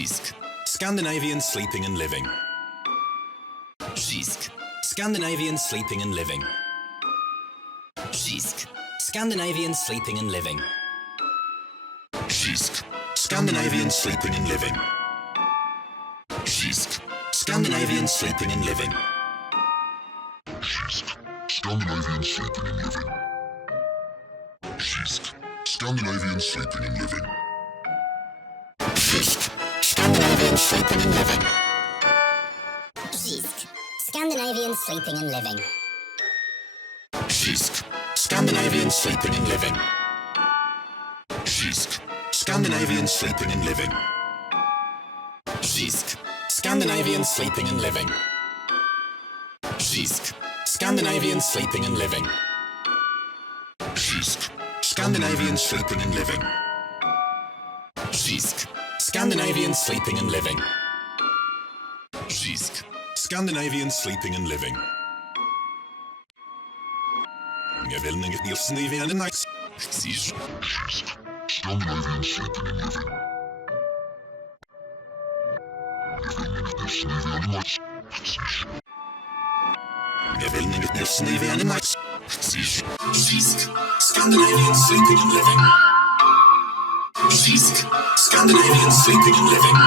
JYSK. Scandinavian sleeping and living. JYSK. Scandinavian sleeping and living. JYSK. Scandinavian sleeping and living. JYSK. Scandinavian sleeping and living. JYSK. Scandinavian sleeping and living. JYSK. Scandinavian sleeping and living. JYSK. Scandinavian sleeping and living. JYSK. Scandinavian sleeping and living. JYSK. Scandinavian sleeping and living. JYSK. Scandinavian sleeping and living. JYSK. Scandinavian sleeping and living. JYSK. Scandinavian sleeping and living. JYSK. Scandinavian sleeping and living. JYSK. Scandinavian sleeping and living. JYSK. Scandinavian sleeping and living. JYSK. Scandinavian sleeping and living. Jag vill inget mer sniv än en nax. JYSK. Scandinavian sleeping and living. Jag vill inget mer sniv än en nax. JYSK. Scandinavian sleeping and living. JYSK. Scandinavian sleeping and living.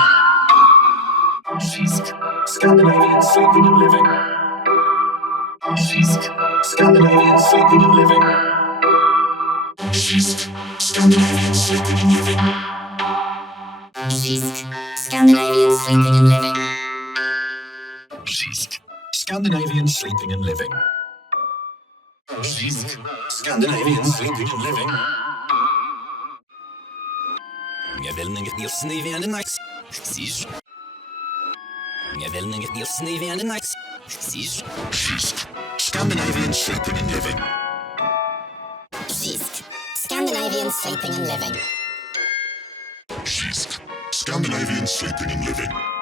JYSK. Scandinavian sleeping and living. JYSK. Scandinavian sleeping and living. JYSK. Scandinavian sleeping and living. JYSK. Scandinavian sleeping and living. JYSK. Scandinavian sleeping and living. JYSK. Scandinavian sleeping and living. Jag vill inget mer sniv än en nax. JYSK. Jag vill inget mer sniv än en nax. JYSK. Scandinavian sleeping and living. JYSK. Scandinavian sleeping and living. JYSK. Scandinavian sleeping and living.